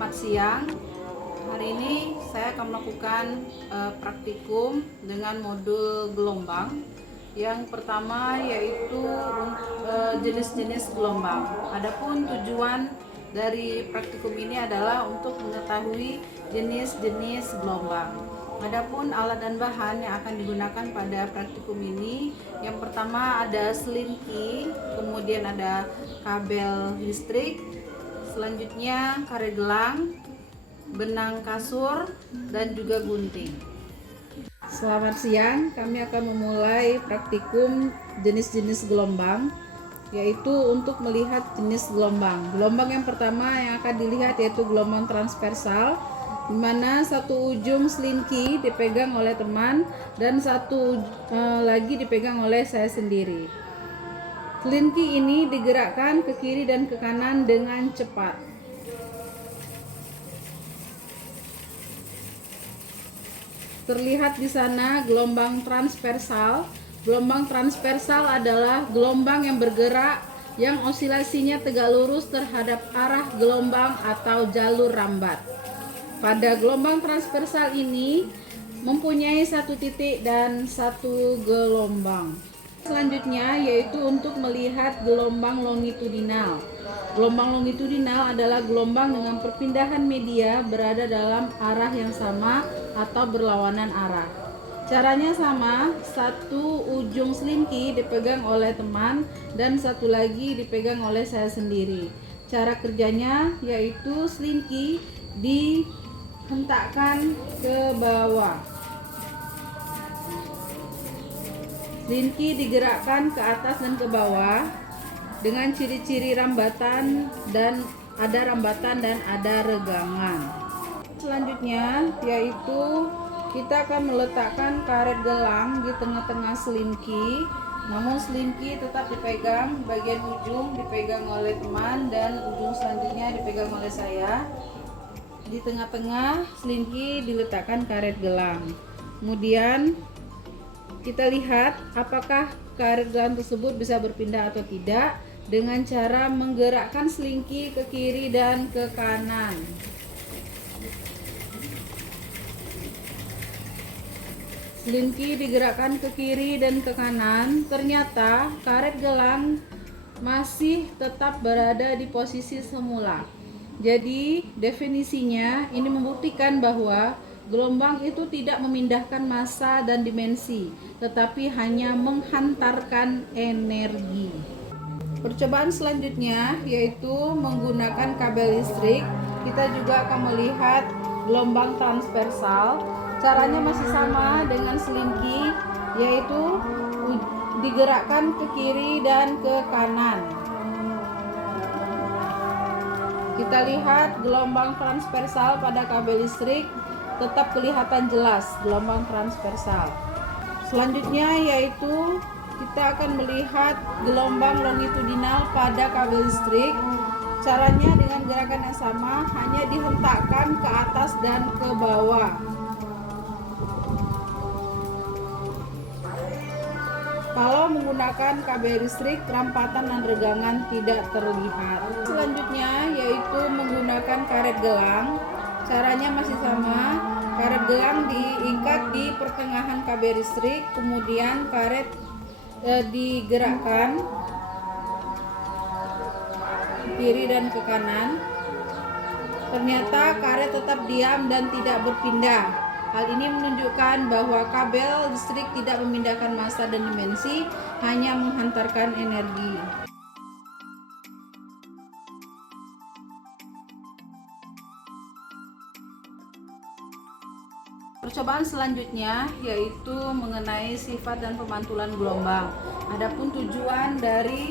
Selamat siang. Hari ini saya akan melakukan praktikum dengan modul gelombang. Yang pertama yaitu jenis-jenis gelombang. Adapun tujuan dari praktikum ini adalah untuk mengetahui jenis-jenis gelombang. Adapun alat dan bahan yang akan digunakan pada praktikum ini, yang pertama ada selinki, kemudian ada kabel listrik, selanjutnya karet gelang, benang kasur, dan juga gunting. Selamat siang, kami akan memulai praktikum jenis-jenis gelombang, yaitu untuk melihat jenis gelombang. Gelombang yang pertama yang akan dilihat yaitu gelombang transversal, di mana satu ujung selinki dipegang oleh teman dan satu lagi dipegang oleh saya sendiri. Selinki ini digerakkan ke kiri dan ke kanan dengan cepat. Terlihat di sana gelombang transversal. Gelombang transversal adalah gelombang yang bergerak yang osilasinya tegak lurus terhadap arah gelombang atau jalur rambat. Pada gelombang transversal ini mempunyai satu titik dan satu gelombang. Selanjutnya yaitu untuk melihat gelombang longitudinal. Gelombang longitudinal adalah gelombang dengan perpindahan media berada dalam arah yang sama atau berlawanan arah. Caranya sama, satu ujung selinki dipegang oleh teman dan satu lagi dipegang oleh saya sendiri. Cara kerjanya yaitu selinki dihentakkan ke bawah. Selinki digerakkan ke atas dan ke bawah dengan ciri-ciri rambatan, dan ada rambatan dan ada regangan. Selanjutnya yaitu kita akan meletakkan karet gelang di tengah-tengah selinki, namun selinki tetap dipegang, bagian ujung dipegang oleh teman dan ujung selanjutnya dipegang oleh saya. Di tengah-tengah selinki diletakkan karet gelang. Kemudian kita lihat apakah karet gelang tersebut bisa berpindah atau tidak dengan cara menggerakkan selinki ke kiri dan ke kanan. Selinki digerakkan ke kiri dan ke kanan, ternyata karet gelang masih tetap berada di posisi semula. Jadi definisinya ini membuktikan bahwa gelombang itu tidak memindahkan massa dan dimensi, tetapi hanya menghantarkan energi. Percobaan selanjutnya yaitu menggunakan kabel listrik. Kita juga akan melihat gelombang transversal. Caranya masih sama dengan selinki, yaitu digerakkan ke kiri dan ke kanan. Kita lihat gelombang transversal pada kabel listrik tetap kelihatan jelas gelombang transversal. Selanjutnya yaitu kita akan melihat gelombang longitudinal pada kabel listrik. Caranya dengan gerakan yang sama, hanya dihentakkan ke atas dan ke bawah. Kalau menggunakan kabel listrik, rampatan dan regangan tidak terlihat. Selanjutnya yaitu menggunakan karet gelang. Caranya masih sama, karet gelang diikat di pertengahan kabel listrik, kemudian karet digerakkan ke kiri dan ke kanan. Ternyata karet tetap diam dan tidak berpindah. Hal ini menunjukkan bahwa kabel listrik tidak memindahkan massa dan dimensi, hanya menghantarkan energi. Percobaan selanjutnya yaitu mengenai sifat dan pemantulan gelombang. Adapun tujuan dari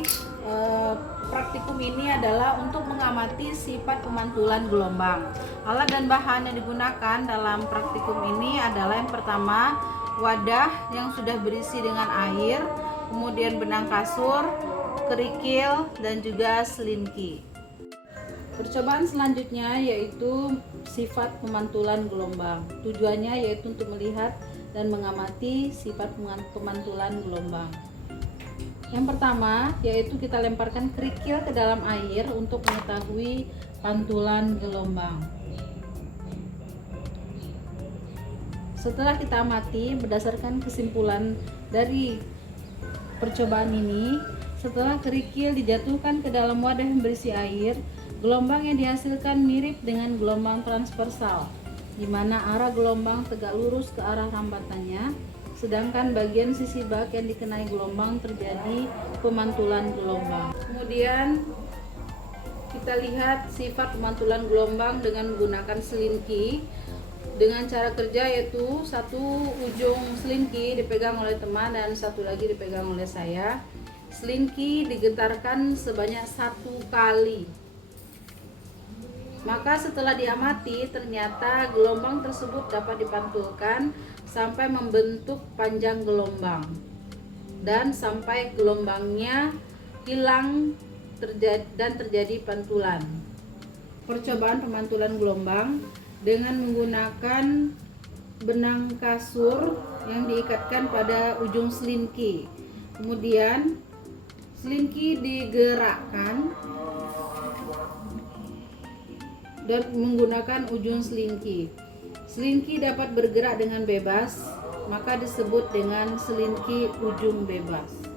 praktikum ini adalah untuk mengamati sifat pemantulan gelombang. Alat dan bahan yang digunakan dalam praktikum ini adalah yang pertama wadah yang sudah berisi dengan air, kemudian benang kasur, kerikil, dan juga selinki. Percobaan selanjutnya yaitu sifat pemantulan gelombang. Tujuannya yaitu untuk melihat dan mengamati sifat pemantulan gelombang. Yang pertama yaitu kita lemparkan kerikil ke dalam air untuk mengetahui pantulan gelombang. Setelah kita amati berdasarkan kesimpulan dari percobaan ini, setelah kerikil dijatuhkan ke dalam wadah yang berisi air, gelombang yang dihasilkan mirip dengan gelombang transversal, di mana arah gelombang tegak lurus ke arah rambatannya, sedangkan bagian sisi bak yang dikenai gelombang terjadi pemantulan gelombang. Kemudian kita lihat sifat pemantulan gelombang dengan menggunakan selinki. Dengan cara kerja yaitu satu ujung selinki dipegang oleh teman dan satu lagi dipegang oleh saya. Selinki digetarkan sebanyak 1 kali. Maka setelah diamati ternyata gelombang tersebut dapat dipantulkan sampai membentuk panjang gelombang dan sampai gelombangnya hilang dan terjadi pantulan. Percobaan pemantulan gelombang dengan menggunakan benang kasur yang diikatkan pada ujung selinki. Kemudian selinki digerakkan dan menggunakan ujung selinki. Selinki dapat bergerak dengan bebas, maka disebut dengan selinki ujung bebas.